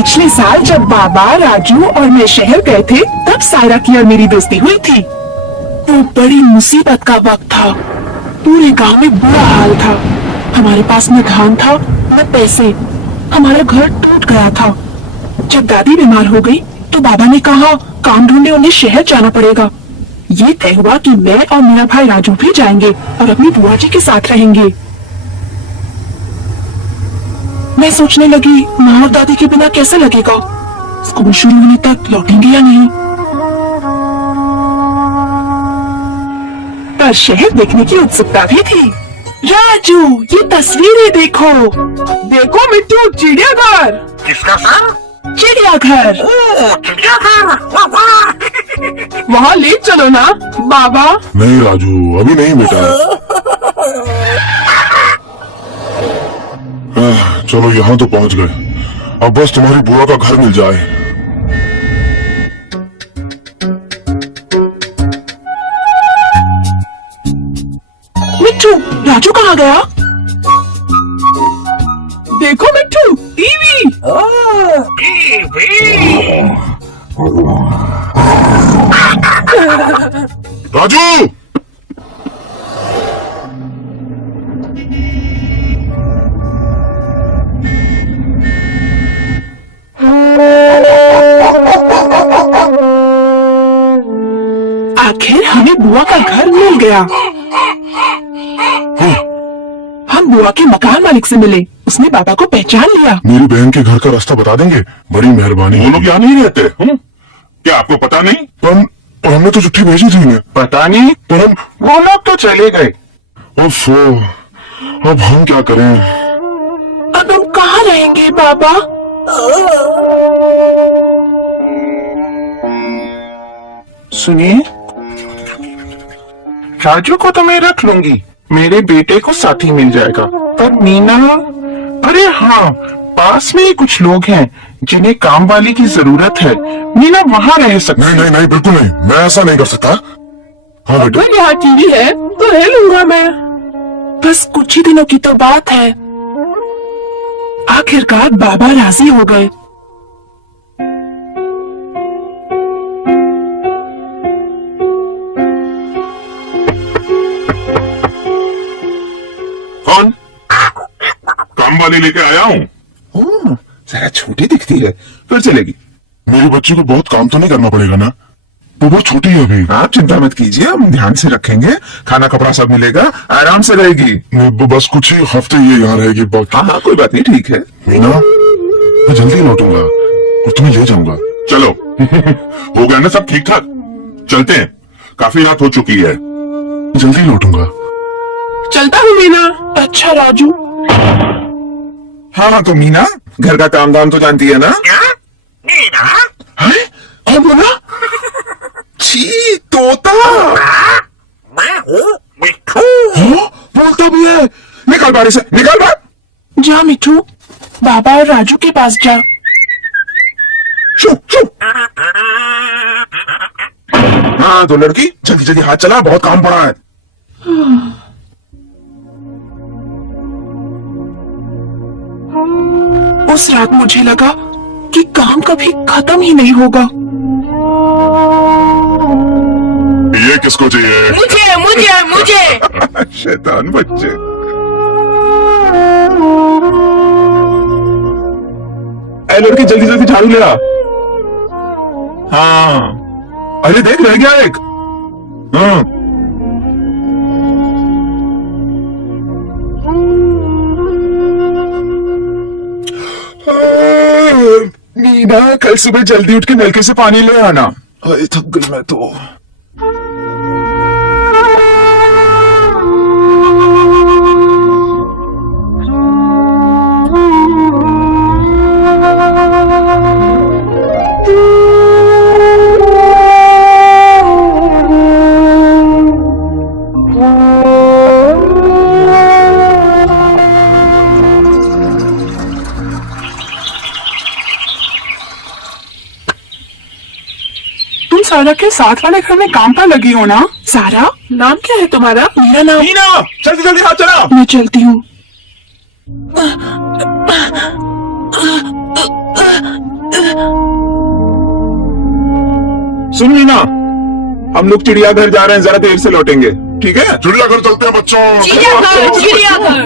पिछले साल जब बाबा, राजू और मैं शहर गए थे तब सायरा की और मेरी दोस्ती हुई थी। वो बड़ी मुसीबत का वक्त था। पूरे गांव में बुरा हाल था। हमारे पास न धान था न पैसे। हमारा घर टूट गया था। जब दादी बीमार हो गई तो बाबा ने कहा काम ढूंढने उन्हें शहर जाना पड़ेगा। ये तय हुआ कि मैं और मेरा भाई राजू भी जाएंगे और अपनी बुआ जी के साथ रहेंगे। मैं सोचने लगी माँ और दादी के बिना कैसा लगेगा, स्कूल शुरू होने तक लौटेंगे या नहीं। पर शहर देखने की उत्सुकता भी थी। राजू, ये तस्वीरें देखो। देखो मिट्टू, चिड़ियाघर। किसका सर? चिड़ियाघर। चिड़ियाघर। वहाँ ले चलो ना बाबा। नहीं राजू, अभी नहीं बेटा। चलो यहाँ तो पहुँच गए। अब बस तुम्हारी बुआ का घर मिल जाए। मिट्टू, राजू कहाँ गया? देखो मिट्टू, टीवी। राजू, आखिर हमें बुआ का घर मिल गया। हम बुआ के मकान मालिक से मिले। उसने बाबा को पहचान लिया। मेरी बहन के घर का रास्ता बता देंगे? बड़ी मेहरबानी। वो लोग यहाँ नहीं रहते। क्या आपको पता नहीं? पर हमने तो चिट्ठी भेजी थी उन्हें। पता नहीं, पर हम वो लोग तो चले गए। ओफो, अब हम क्या करें? अब हम कहाँ रहेंगे बाबा? सुनिए, राजू को तो मैं रख लूंगी, मेरे बेटे को साथी मिल जाएगा। पर मीना, अरे हाँ, पास में ही कुछ लोग हैं जिन्हें काम वाली की जरूरत है। मीना वहाँ रह सकती नहीं नहीं नहीं, बिल्कुल नहीं, मैं ऐसा नहीं कर सकता। हाँ बेटा। अगर यहाँ टीवी है तो रह लूंगा मैं। बस कुछ ही दिनों की तो बात है। आखिरकार बाबा राजी हो गए। कौन? काम वाली लेके आया हूँ। जरा छोटी दिखती है, फिर चलेगी। मेरी बच्ची को बहुत काम तो नहीं करना पड़ेगा ना? वो बहुत छोटी है अभी। आप चिंता मत कीजिए, हम ध्यान से रखेंगे। खाना कपड़ा सब मिलेगा, आराम से रहेगी। बस कुछ ही हफ्ते ये यहाँ रहेगी। हाँ हाँ, कोई बात नहीं, ठीक है। मीना, मैं जल्दी लौटूंगा और तुम्हें ले जाऊंगा। चलो। हो गया ना सब ठीक ठाक? चलते हैं, काफी रात हो चुकी है। जल्दी लौटूंगा। चलता हूँ मीना। अच्छा राजू। हाँ तो मीना, घर का काम धाम तो जानती है ना? मीना, है? और बोला? छी, तोता। मैं हूँ मिट्टू। हाँ, बोलता भी है। निकल बारी से, निकल बाहर। जा मिट्टू, बाबा और राजू के पास जा। शू, शू। हाँ तो लड़की, जल्दी जल्दी हाथ चला, बहुत काम पड़ा है। उस रात मुझे लगा कि काम कभी खत्म ही नहीं होगा। ये किसको चाहिए? मुझे मुझे मुझे। शैतान बच्चे। ऐ लड़की, जल्दी जल्दी झाड़ू ले आ। हाँ, अरे देख, रह गया एक। हाँ, मीना, कल सुबह जल्दी उठ के नलके से पानी ले आना। अरे थक गई मैं तो। सारा के साथ वाले घर में काम पर लगी हो ना? सारा, नाम क्या है तुम्हारा? मेरा नाम मीना, जल्दी जल्दी हाथ चला। मैं चलती हूँ। सुन मीना, हम लोग चिड़ियाघर जा रहे हैं, जरा देर से लौटेंगे, ठीक है? चिड़ियाघर चलते हैं बच्चों। चिड़ियाघर चिड़ियाघर।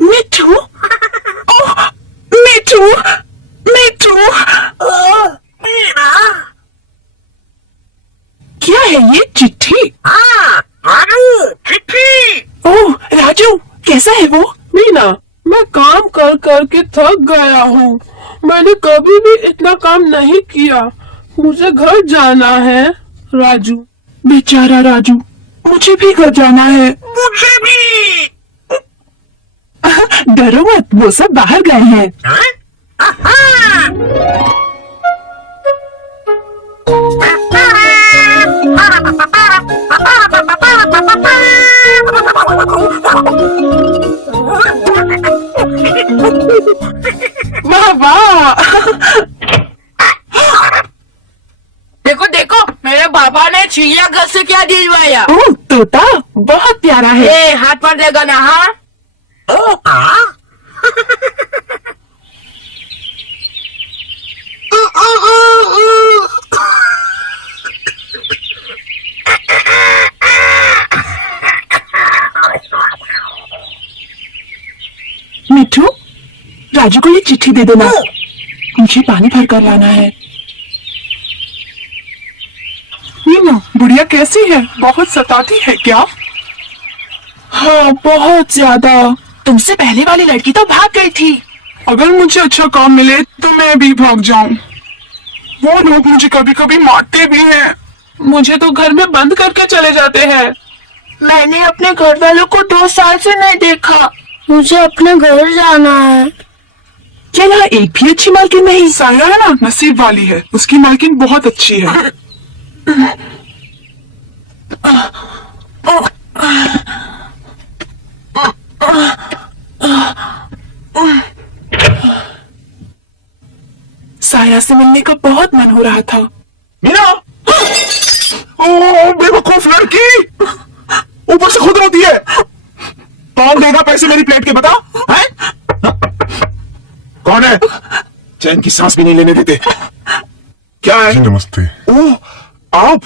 मिठू, ओह, मिठू, मिठू, मीना। क्या है ये चिट्ठी? हाँ, राजू, चिट्ठी। ओह राजू, कैसा है वो? मीना, मैं काम कर कर के थक गया हूँ। मैंने कभी भी इतना काम नहीं किया। मुझे घर जाना है राजू। बेचारा राजू, मुझे भी घर जाना है। मुझे भी। डरो मत, वो सब बाहर गए हैं। हाँ? आहा! वाह वाह। देखो देखो, मेरे पापा ने चिड़ियाघर से क्या दिलवाया। ओह तोता, बहुत प्यारा है। ए, हाथ पर देगा ना? हाँ, ओ, हाँ? मिठू, राजू को ये चिट्ठी दे देना, मुझे पानी भर कर लाना है। मीना, बुढ़िया कैसी है? बहुत सताती है क्या? हाँ, बहुत ज्यादा। तुमसे पहले वाली लड़की तो भाग गई थी। अगर मुझे अच्छा काम मिले तो मैं भी भाग जाऊं। वो लोग मुझे कभी कभी मारते भी हैं। मुझे तो घर में बंद करके चले जाते हैं। मैंने अपने घर वालों को 2 साल से नहीं देखा। मुझे अपने घर जाना है। क्या यहाँ एक भी अच्छी मालकिन नहीं? सायरा है ना, नसीब वाली है, उसकी मालकिन बहुत अच्छी है। सायरा से मिलने का बहुत मन हो रहा था। मीना! ओ बेवकूफ लड़की, ऊपर से खुद रोती है। कौन देगा पैसे मेरी प्लेट के, बता? हैं? कौन है? चैन की सांस भी नहीं लेने देते। क्या जी है? नमस्ते, ओह, आप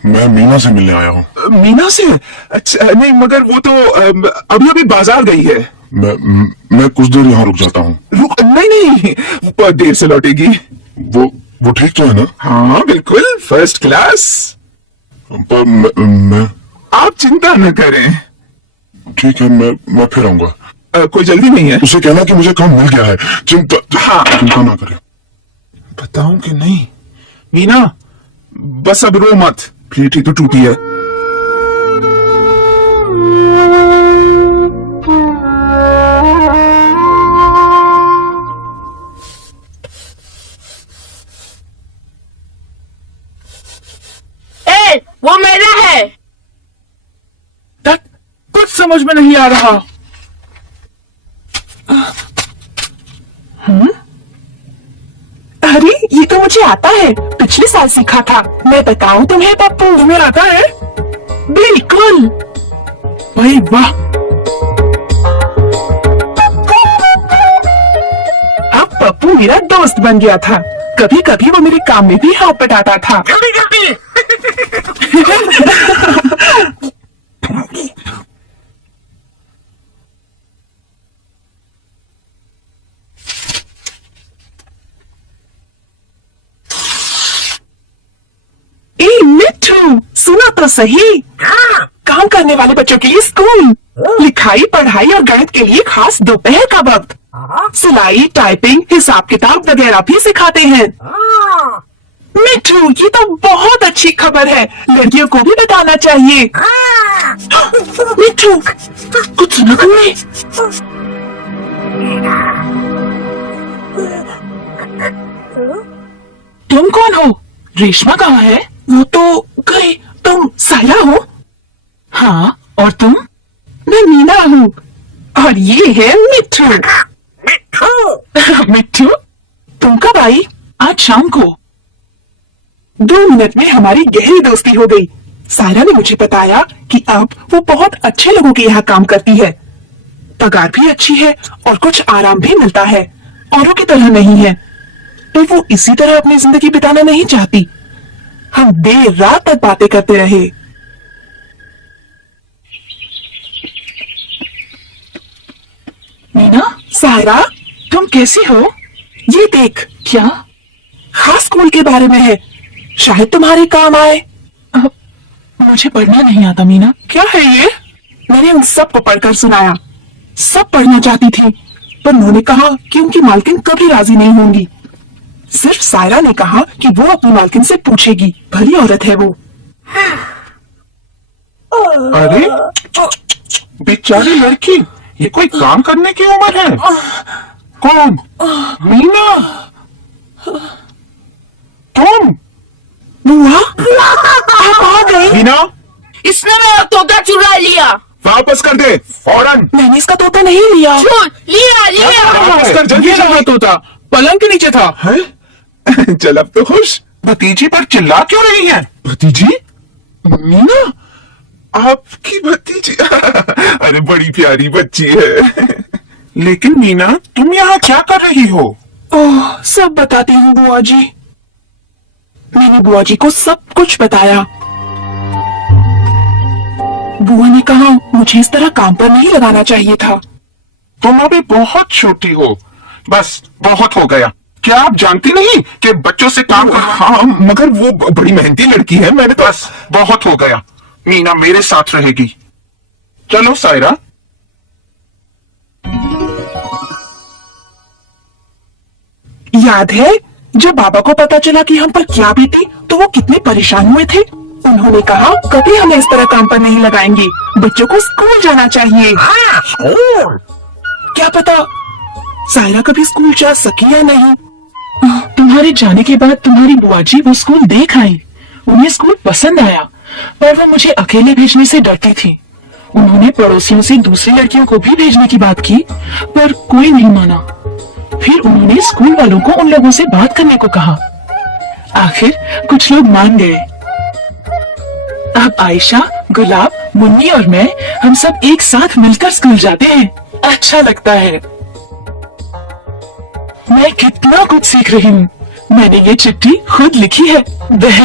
मैं मीना से मिलने आया हूँ। मीना से? अच्छा, नहीं मगर वो तो अभी अभी बाजार गई है। मैं कुछ देर यहाँ रुक जाता हूँ। रुक, नहीं नहीं, बहुत देर से लौटेगी। वो ठीक तो है ना? हाँ बिल्कुल, फर्स्ट क्लास। पर मैं आप चिंता न करें। ठीक है, मैं फिर आऊंगा। कोई जल्दी नहीं है। उसे कहना कि मुझे काम मिल गया है। चिंता ना करे। बताऊं कि नहीं? मीना, बस अब रो मत, प्लेट ही तो टूटी है। ए, वो मेरा है। तक कुछ समझ में नहीं आ रहा। अरे ये तो मुझे आता है, पिछले साल सीखा था। मैं बताऊं तुम्हें पप्पू? तुम्हें आता है? बिल्कुल। भाई वाह, अब पप्पू मेरा दोस्त बन गया था। कभी कभी वो मेरे काम में भी हाथ बटाता था। जल्दी जल्दी। ए मिट्ठू, सुनो तो सही। हाँ, काम करने वाले बच्चों के लिए स्कूल, लिखाई पढ़ाई और गणित के लिए खास दोपहर का वक्त, सिलाई, टाइपिंग, हिसाब किताब वगैरह भी सिखाते हैं। हाँ, मिट्ठू, ये तो बहुत अच्छी खबर है, लड़कियों को भी बताना चाहिए। हाँ। मिट्ठू, कुछ सुना तुमने? तुम कौन हो? रेशमा कहाँ है? वो तो गई। तुम सायरा हो? हाँ, और तुम? मैं मीना हूँ, और ये है मिट्ठू। मिट्ठू। मिट्ठू, तुम कब आई? आज शाम को। 2 मिनट में हमारी गहरी दोस्ती हो गई। सायरा ने मुझे बताया कि अब वो बहुत अच्छे लोगों के यहाँ काम करती है। पगार भी अच्छी है और कुछ आराम भी मिलता है, औरों की तरह नहीं है। तो वो इसी तरह अपनी जिंदगी बिताना नहीं चाहती। हम देर रात तक बातें करते रहे। मीना, सायरा, तुम कैसी हो? ये देख, क्या? खास स्कूल के बारे में है, शायद तुम्हारे काम आए। मुझे पढ़ना नहीं आता मीना। क्या है ये? मैंने उन सबको पढ़कर सुनाया। सब पढ़ना चाहती थी, पर उन्होंने कहा कि उनकी मालकिन कभी राजी नहीं होंगी। सिर्फ सायरा ने कहा कि वो अपनी मालकिन से पूछेगी। भली औरत है वो। अरे बेचारी लड़की, ये कोई काम करने की उम्र है? कौन? मीना, तुम? बुआ, आप आ गए? मीना, इसने मेरा तोता चुरा लिया। वापस कर दे फौरन। मैंने इसका तोता नहीं लिया। छूट लिया लिया। वापस कर, जल्दी ये रहा तोता, पलंग के नीचे था। है? चल अब तो खुश। भतीजी पर चिल्ला क्यों रही है? भतीजी? मीना, आपकी भतीजी? अरे बड़ी प्यारी बच्ची है। लेकिन मीना, तुम यहाँ क्या कर रही हो? ओह, सब बताती हूँ बुआ जी। मैंने बुआ जी को सब कुछ बताया। बुआ ने कहा मुझे इस तरह काम पर नहीं लगाना चाहिए था। तुम अभी बहुत छोटी हो, बस बहुत हो गया। क्या आप जानती नहीं कि बच्चों से काम कर? हाँ, मगर वो बड़ी मेहनती लड़की है। मैंने तो बस बहुत हो गया। मीना मेरे साथ रहेगी। चलो सायरा। याद है जब बाबा को पता चला कि हम पर क्या बीती, तो वो कितने परेशान हुए थे। उन्होंने कहा कभी हमें इस तरह काम पर नहीं लगाएंगे, बच्चों को स्कूल जाना चाहिए। हाँ, स्कूल। क्या पता सायरा कभी स्कूल जा सकी या नहीं। तुम्हारे जाने के बाद तुम्हारी बुआ जी वो स्कूल देख आई। उन्हें स्कूल पसंद आया, पर वो मुझे अकेले भेजने से डरती थी। उन्होंने पड़ोसियों से दूसरी लड़कियों को भी भेजने की बात की, पर कोई नहीं माना। फिर उन्होंने स्कूल वालों को उन लोगों से बात करने को कहा। आखिर कुछ लोग मान गए। अब आयशा, गुलाब, मुन्नी और मैं, हम सब एक साथ मिलकर स्कूल जाते हैं। अच्छा लगता है। मैं कितना कुछ सीख रही हूँ। मैंने ये चिट्ठी खुद लिखी है। बहन